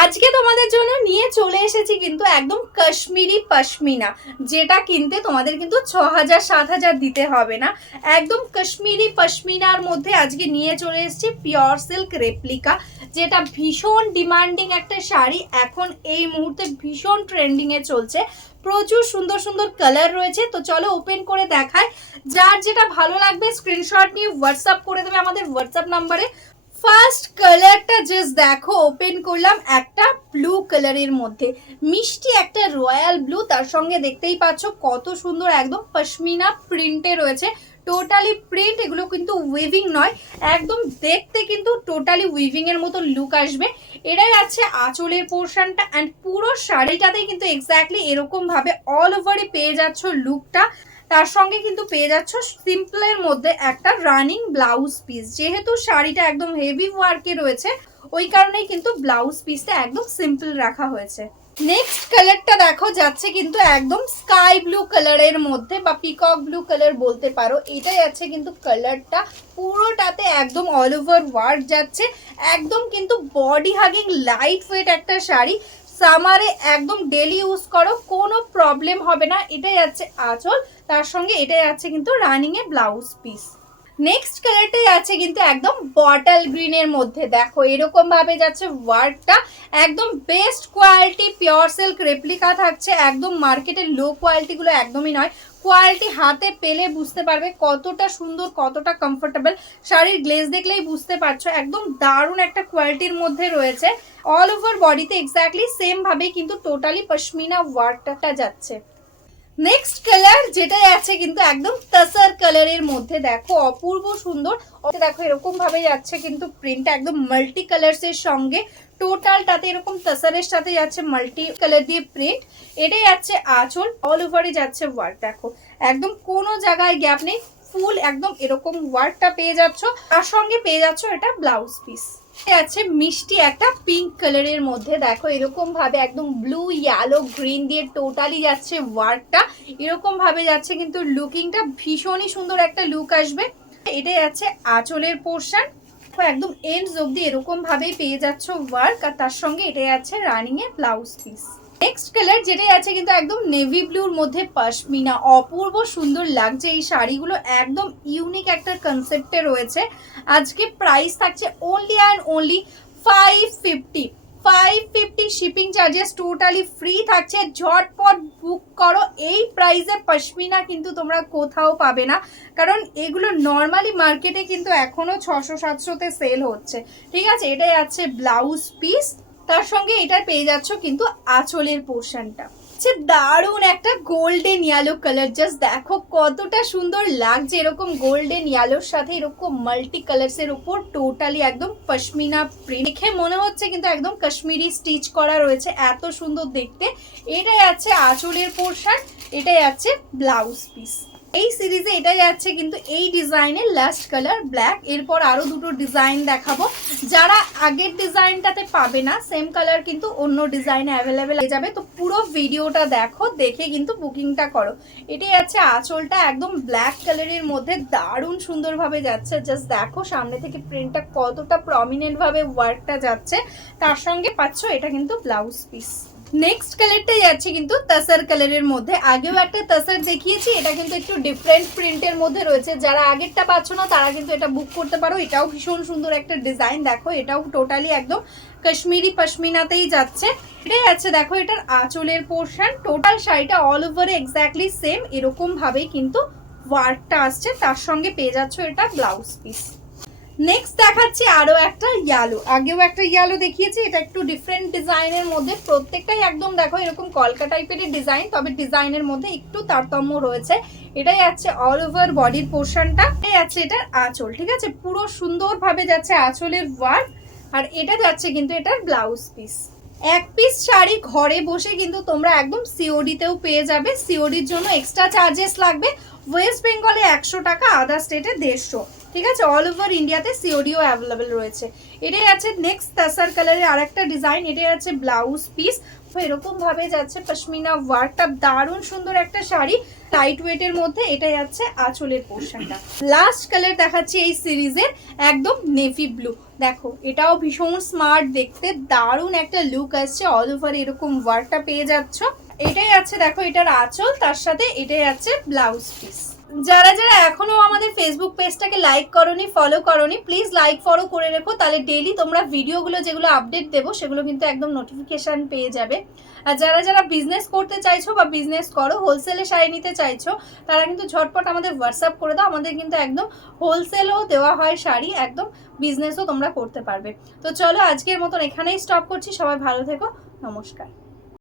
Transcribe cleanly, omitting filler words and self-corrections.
আজকে তোমাদের জন্য নিয়ে চলে এসেছি কিন্তু একদম কাশ্মীরি পশমিনা, যেটা কিনতে তোমাদের কিন্তু ৬,০০০ ৭,০০০ দিতে হবে না। একদম কাশ্মীরি পশমিনার মধ্যে আজকে নিয়ে চলে এসেছি পিওর সিল্ক রেপ্লিকা, যেটা ভীষণ ডিমান্ডিং একটা শাড়ি। এখন এই মুহূর্তে ভীষণ ট্রেন্ডিংয়ে চলছে, প্রচুর সুন্দর সুন্দর কালার রয়েছে। তো চলো ওপেন করে দেখায়। যার যেটা ভালো লাগবে স্ক্রিনশট নিয়ে হোয়াটসঅ্যাপ করে দেবে আমাদের হোয়াটসঅ্যাপ নাম্বারে। ফার্স্ট কালারটা জাস্ট দেখো, ওপেন করলাম একটা ব্লু কালারের মধ্যে, মিষ্টি একটা রয়্যাল ব্লু, তার সঙ্গে দেখতেই পাচ্ছ কত সুন্দর একদম পশমিনা প্রিন্টে রয়েছে। টোটালি প্রিন্ট, এগুলো কিন্তু উইভিং নয়, একদম দেখতে কিন্তু টোটালি উইভিং এর মতো লুক আসবে। এটাই আছে আঁচলের পোর্শনটা, অ্যান্ড পুরো শাড়িটাতেই কিন্তু এক্স্যাক্টলি এরকম ভাবে অল ওভারে পেয়ে যাচ্ছ লুকটা। তার সঙ্গে কিন্তু পেয়ে যাচ্ছ সিম্পলের মধ্যে একটা রানিং ব্লাউজ পিস। যেহেতু শাড়িটা একদম হেভি ওয়ার্কে রয়েছে, ওই কারণেই কিন্তু ব্লাউজ পিসটা একদম সিম্পল রাখা হয়েছে। নেক্সট কালারটা দেখো, যাচ্ছে কিন্তু একদম স্কাই ব্লু কালারের মধ্যে, বা পিকক ব্লু কালার বলতে পারো। এটাই আছে কিন্তু কালারটা, পুরোটাতে একদম অল ওভার ওয়ার্ক যাচ্ছে। একদম কিন্তু বডি হাগিং লাইট ওয়েট একটা শাড়ি, সামারে একদম ডেলি ইউজ করো, কোনো প্রবলেম হবে না। এটাই আছে আঁচল, তার সঙ্গে এটাই আছে কিন্তু রানিং এ ব্লাউজ পিস। নেক্সট কালারটাই আছে কিন্তু একদম বটল গ্রিনের মধ্যে, দেখো এরকম ভাবে যাচ্ছে ওয়ার্কটা। একদম best quality pure silk replica থাকছে, একদম মার্কেটের লো কোয়ালিটি গুলো একদমই নয়। কোয়ালিটি হাতে পেলে বুঝতে পারবে কতটা সুন্দর, কতটা কমফোর্টেবল। শাড়ির গ্লেজ দেখলেই বুঝতে পারছো একদম দারুণ একটা কোয়ালিটির মধ্যে রয়েছে। অল ওভার বডিতে এক্স্যাক্টলি সেম ভাবে কিন্তু টোটালি পশমিনা ওয়ার্কটা যাচ্ছে। নেক্সট কালার যেটাই আছে কিন্তু একদম তাসার কালারের মধ্যে, দেখো অপূর্ব সুন্দর। দেখো এরকম ভাবে যাচ্ছে কিন্তু প্রিন্ট একদম মাল্টি কালার্স এর সঙ্গে, টোটালটাতে এরকম তাসারের সাথে যাচ্ছে মাল্টি কালার দিয়ে প্রিন্ট। এটাই যাচ্ছে আঁচল, অল ওভারে যাচ্ছে ওয়ার্ক। দেখো একদম কোনো জায়গায় গ্যাপ নেই, ফুল একদম এরকম ওয়ার্কটা পেয়ে যাচ্ছ। তার সঙ্গে পেয়ে যাচ্ছ এটা ব্লাউজ পিস। আছে মিষ্টি একটা পিঙ্ক কালারের মধ্যে, দেখো এরকম ভাবে একদম ব্লু ইয়েলো গ্রিন দিয়ে টোটালি যাচ্ছে ওয়ার্কটা। এরকম ভাবে যাচ্ছে কিন্তু লুকিংটা ভীষণই সুন্দর একটা লুক আসবে। এটাই আছে আঁচলের পোর্শন, একদম এন্ডস অব্দি এরকম ভাবেই পেয়ে যাচ্ছ ওয়ার্ক, আর তার সঙ্গে এটাই আছে রানিং এ ব্লাউজ পিস। নেক্সট কালার যেটাই আছে কিন্তু একদম নেভি ব্লুর মধ্যে পশমিনা, অপূর্ব সুন্দর লাগছে এই শাড়িগুলো, একদম ইউনিক একটা কনসেপ্টে রয়েছে। আজকে প্রাইস থাকছে only and only 550। 550 shipping charges totally free থাকছে। ঝটপট বুক করো, এই প্রাইসে পশমিনা কিন্তু তোমরা কোথাও পাবে না, কারণ এগুলো নর্মালি মার্কেটে কিন্তু এখনো 600-700-তে সেল হচ্ছে। ঠিক আছে, এটাই আছে ব্লাউজ পিস, তার সঙ্গে এটা পেয়ে যাচ্ছ কিন্তু আঁচলের পোর্শনটা। দারুণ একটা গোল্ডেন ইয়েলো কালার, জাস্ট দেখো কতটা সুন্দর লাগছে। এরকম গোল্ডেন ইয়েলোর সাথে এরকম মাল্টি কালার্স এর উপর টোটালি একদম পশমিনা প্রিন্ট, দেখে মনে হচ্ছে কিন্তু একদম কাশ্মীরি স্টিচ করা রয়েছে, এত সুন্দর দেখতে। এটাই আছে আঁচলের পোর্শন, এটাই আছে ব্লাউজ পিস। এই সিরিজে এটাই আছে কিন্তু এই ডিজাইনের লাস্ট কালার ব্ল্যাক। এরপর আরো দুটো ডিজাইন দেখাবো, যারা আগের ডিজাইনটাতে পাবে না সেম কালার কিন্তু অন্য ডিজাইনে অ্যাভেলেবেল হয়ে যাবে। তো পুরো ভিডিওটা দেখো, দেখে কিন্তু বুকিংটা করো। এটাই আছে আঁচলটা, একদম ব্ল্যাক কালারের মধ্যে দারুণ সুন্দরভাবে যাচ্ছে। জাস্ট দেখো সামনে থেকে প্রিন্টটা কতটা প্রমিনেন্ট ভাবে ওয়ার্কটা যাচ্ছে, তার সঙ্গে পাচ্ছ এটা কিন্তু ব্লাউজ পিস। নেক্সট কালারটা যাচ্ছে কিন্তু তাসার কালারের মধ্যে, আগেও একটা তাসার দেখিয়েছি, এটা কিন্তু একটু ডিফারেন্ট প্রিন্টের মধ্যে রয়েছে। যারা আগেরটা পাচ্ছ না তারা কিন্তু এটা বুক করতে পারো। এটাও ভীষণ সুন্দর একটা ডিজাইন, দেখো এটাও টোটালি একদম কাশ্মীরি পশমিনাতেই যাচ্ছে। এটাই আছে দেখো এটার আঁচলের পোর্শন, টোটাল শাড়িটা অল ওভারে এক্স্যাক্টলি সেম এরকম ভাবেই কিন্তু ওয়ার্কটা আসছে, তার সঙ্গে পেয়ে যাচ্ছ এটা ব্লাউজ পিস। নেক্সট দেখাচ্ছি আরো একটা ইয়েলো, আগেও একটা ইয়েলো দেখিয়েছি, এটা একটু ডিফারেন্ট ডিজাইনের মধ্যে। প্রত্যেকটাই একদম দেখো এরকম কলকা টাইপের ডিজাইন, তবে ডিজাইনের মধ্যে একটু তারতম্য রয়েছে। এটাই আছে অল ওভার বডির পোর্শনটা, এটাই আছে এটার আঁচল। ঠিক আছে, পুরো সুন্দরভাবে যাচ্ছে আঁচলের ওয়ার্ক, আর এটা যাচ্ছে কিন্তু এটার ব্লাউজ পিস। এক পিস শাড়ি ঘরে বসে কিন্তু তোমরা একদম সিওডিতেও পেয়ে যাবে। সিওডির জন্য এক্সট্রা চার্জেস লাগবে। ওয়েস্ট বেঙ্গলে 100 টাকা, আদার স্টেটে 150। ঠিক আছে, অল ওভার ইন্ডিয়াতে সিওডিও অ্যাভেলেবেল রয়েছে। এটাই আছে নেক্সট তাসার কালারের আরেকটা ডিজাইন, এটাই আছে ব্লাউজ পিস। এরকম ভাবে যাচ্ছে পশমিনা ওয়ার্কটা, দারুণ সুন্দর একটা শাড়ি, লাইট ওয়েটের মধ্যে। এটাই আছে আঁচলের পোর্শনটা। লাস্ট কালার দেখাচ্ছি এই সিরিজের, একদম নেভি ব্লু। দেখো এটাও ভীষণ স্মার্ট দেখতে, দারুণ একটা লুক আসছে, অল ওভার এরকম ওয়ার্কটা পেয়ে যাচ্ছ। এটাই আছে দেখো এটার আঁচল, তার সাথে এটাই আছে ব্লাউজ পিস। যারা যারা এখনো আমাদের ফেসবুক পেজটাকে লাইক করোনি, ফলো করোনি, প্লিজ লাইক ফলো করে রেখো, তাহলে ডেইলি তোমরা ভিডিওগুলো যেগুলো আপডেট দেবো সেগুলো কিন্তু একদম নোটিফিকেশান পেয়ে যাবে। আর যারা যারা বিজনেস করতে চাইছো বা বিজনেস করো, হোলসেলে শাড়ি নিতে চাইছো, তারা কিন্তু ঝটপট আমাদের হোয়াটসঅ্যাপ করে দাও, আমাদের কিন্তু একদম হোলসেলও দেওয়া হয় শাড়ি, একদম বিজনেসও তোমরা করতে পারবে। তো চলো আজকের মতন এখানেই স্টপ করছি, সবাই ভালো থেকো, নমস্কার।